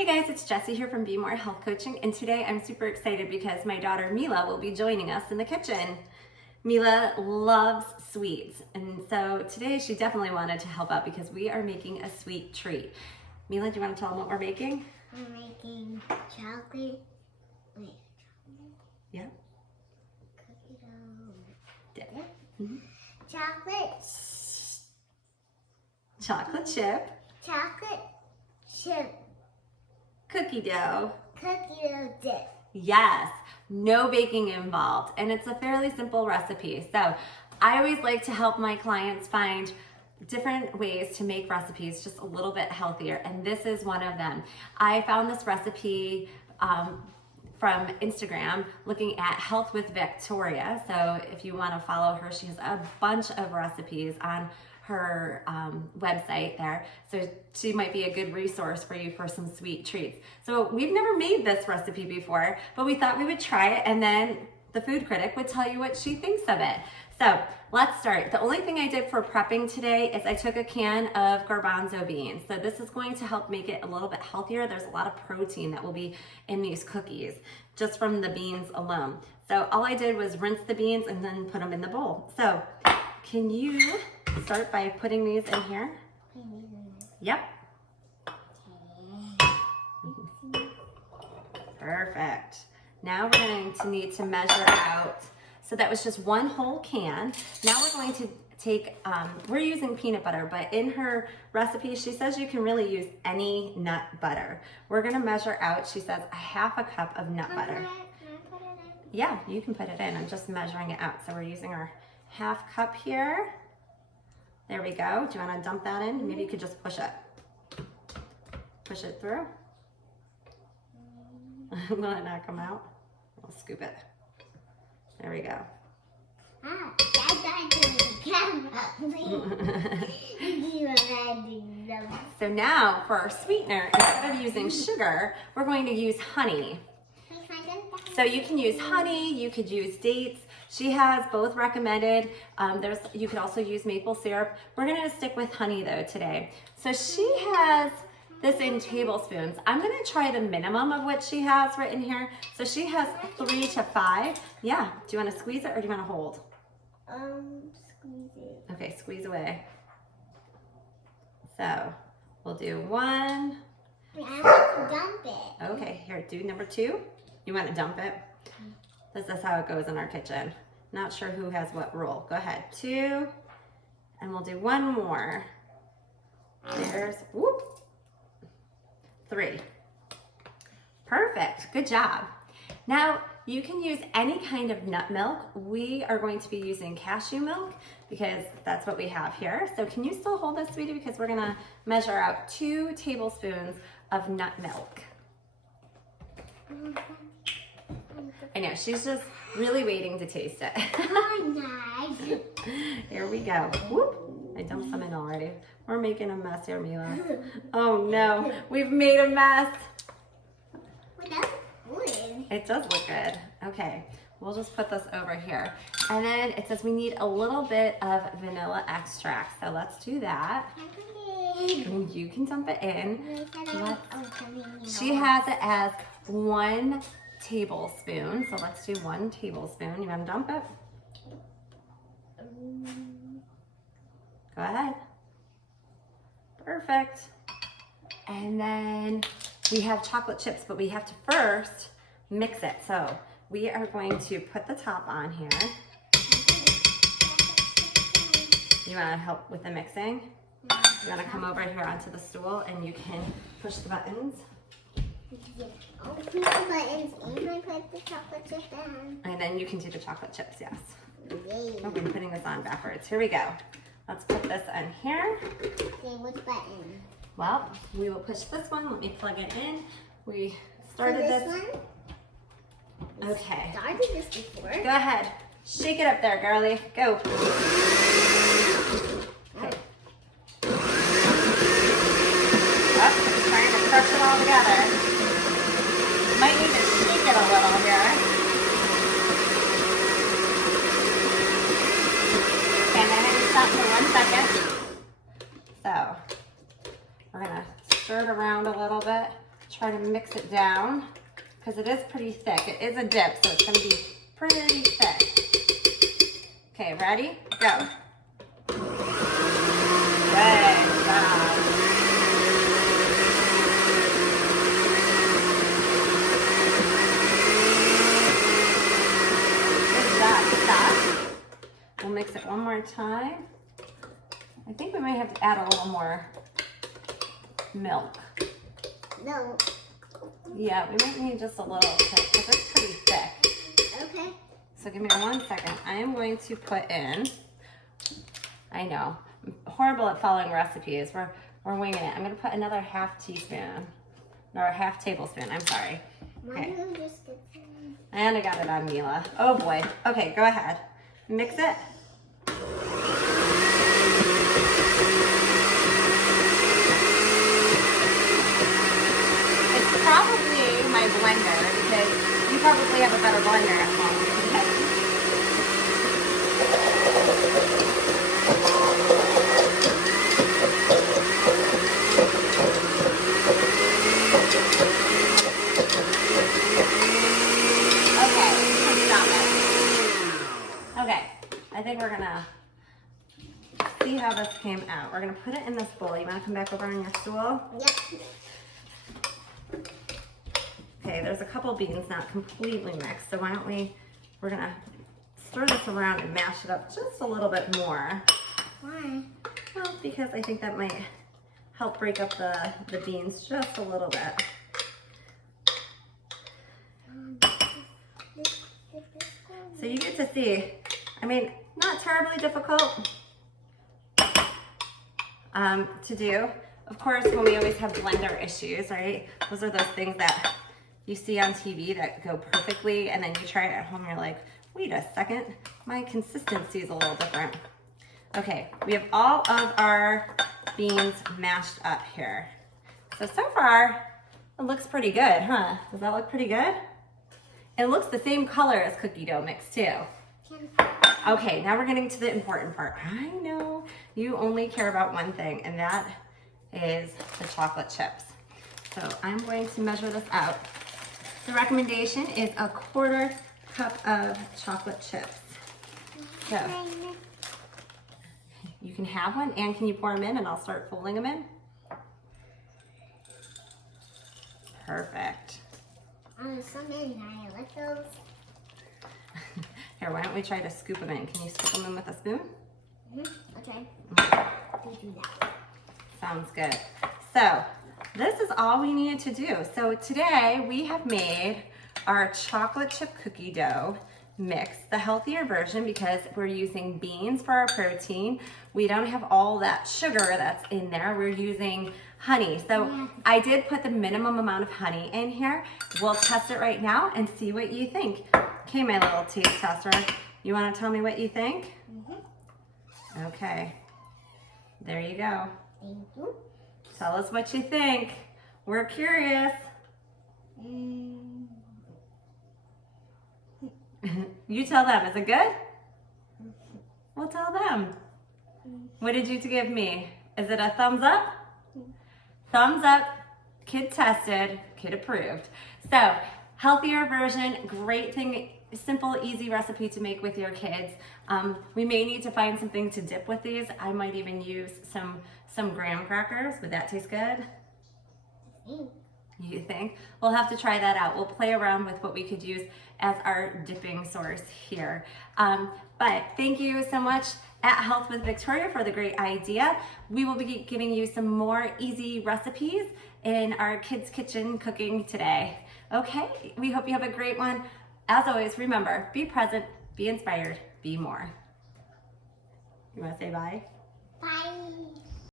Hey guys, it's Jessie here from Be More Health Coaching, and today I'm super excited because my daughter Mila will be joining us in the kitchen. Mila loves sweets, and so today she definitely wanted to help out because we are making a sweet treat. Mila, do you want to tell them what we're making? We're making chocolate. Wait, Yeah. cookie dough. Dip. Yeah. Mm-hmm. Chocolate Chocolate chip. chip Cookie dough. cookie dough dip. Yes, no baking involved, and it's a fairly simple recipe. So I always like to help my clients find different ways to make recipes just a little bit healthier, and this is one of them. I found this recipe from Instagram looking at Health with Victoria. So if you want to follow her, she has a bunch of recipes on her website there. So she might be a good resource for you for some sweet treats. So we've never made this recipe before, but we thought we would try it, and then the food critic would tell you what she thinks of it. So let's start. The only thing I did for prepping today is I took a can of garbanzo beans. So this is going to help make it a little bit healthier. There's a lot of protein that will be in these cookies just from the beans alone. So all I did was rinse the beans and then put them in the bowl. So can you start by putting these in here? Yep. Perfect. Now we're going to need to measure out. So that was just one whole can. Now we're going to take, we're using peanut butter, but in her recipe, she says you can really use any nut butter. We're gonna measure out, she says, a half a cup of nut butter. Can I put it in? Yeah, you can put it in. I'm just measuring it out. So we're using our half cup here. There we go. Do you wanna dump that in? Maybe you could just push it. Push it through. Will it not come out? We'll scoop it. There we go. Ah, that's the camera. So now for our sweetener, instead of using sugar, we're going to use honey. So you can use honey, you could use dates. She has both recommended. You could also use maple syrup. We're gonna stick with honey though today. So she has this in tablespoons. I'm gonna try the minimum of what she has written here. So she has 3 to 5. Yeah, do you wanna squeeze it or do you wanna hold? Squeeze it. Okay, squeeze away. So we'll do 1. I have to dump it. Okay, here, do number 2. You wanna dump it? This is how it goes in our kitchen. Not sure who has what rule. Go ahead, 2, and we'll do 1 more. There's, whoop. 3. Perfect, good job. Now, you can use any kind of nut milk. We are going to be using cashew milk because that's what we have here. So can you still hold this, sweetie? Because we're gonna measure out 2 tablespoons of nut milk. I know, she's just really waiting to taste it. Oh, nice. Here we go. Whoop. I dumped some in already. We're making a mess here, Mila. Oh no, we've made a mess. Well, that's good. It does look good. Okay, we'll just put this over here. And then it says we need a little bit of vanilla extract. So let's do that. And you can dump it in. She has it as 1 tablespoon. So let's do 1 tablespoon. You want to dump it? Go ahead. Perfect. And then we have chocolate chips, but we have to first mix it. So we are going to put the top on here. You want to help with the mixing? You want to come over here onto the stool and you can push the buttons. I'll push the buttons and I put the chocolate chip in. And then you can do the chocolate chips, yes. Yay. Oh, I'm putting this on backwards. Here we go. Let's put this on here. Okay, which button? Well, we will push this one. Let me plug it in. We started this this. one? Okay. Started this before. Go ahead. Shake it up there, girly. Go. Okay. Up, trying to crush it all together. Might need to shake it a little here. Okay, and then I just stop for 1 second. So we're gonna stir it around a little bit. try to mix it down because it is pretty thick. It is a dip, so it's gonna be pretty thick. Okay, ready? Go. Good job. Stop. We'll mix it one more time. I think we might have to add a little more milk. No. Yeah, we might need just a little bit because it's pretty thick. Okay. So give me 1 second. I am going to put in, I know, I'm horrible at following recipes. We're winging it. I'm going to put another half teaspoon, or a half tablespoon, I'm sorry. Okay. And I got it on Mila. Oh boy. Okay, go ahead. Mix it. It's probably my blender because you probably have a better blender at home. I think we're gonna see how this came out. We're gonna put it in this bowl. You wanna come back over on your stool? Yep. Okay, there's a couple beans not completely mixed, so why don't we're gonna stir this around and mash it up just a little bit more. Why? Well, because I think that might help break up the beans just a little bit. So you get to see, I mean, not terribly difficult to do. Of course, when we always have blender issues, right? Those are those things that you see on TV that go perfectly, and then you try it at home, you're like, wait a second, my consistency is a little different. Okay, we have all of our beans mashed up here. So far, it looks pretty good, huh? Does that look pretty good? It looks the same color as cookie dough mix too. Okay, now we're getting to the important part. I know you only care about one thing, and that is the chocolate chips. So I'm going to measure this out. The recommendation is a 1/4 cup of chocolate chips. So you can have one, and can you pour them in, and I'll start folding them in? Perfect. Some in, I like those. Here, why don't we try to scoop them in? Can you scoop them in with a spoon? I'll try. Do that. Sounds good. So this is all we needed to do. So today we have made our chocolate chip cookie dough mix, the healthier version, because we're using beans for our protein. We don't have all that sugar that's in there. We're using honey. So I did put the minimum amount of honey in here. We'll test it right now and see what you think. Okay, my little taste tester, you want to tell me what you think? Okay, there you go. Thank you. Tell us what you think. We're curious. You tell them, is it good? Well, tell them. What did you give me? Is it a thumbs up? Thumbs up, kid tested, kid approved. So, healthier version, great thing, simple, easy recipe to make with your kids. We may need to find something to dip with these. I might even use some graham crackers. Would that taste good? You think? We'll have to try that out. We'll play around with what we could use as our dipping source here. But thank you so much at Health with Victoria for the great idea. We will be giving you some more easy recipes in our kids' kitchen cooking today. Okay, we hope you have a great one. As always, remember, be present, be inspired, be more. You want to say bye? Bye.